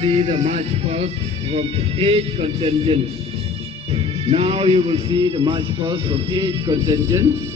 see the march past from each contingent. Now you will see the march past from each contingent.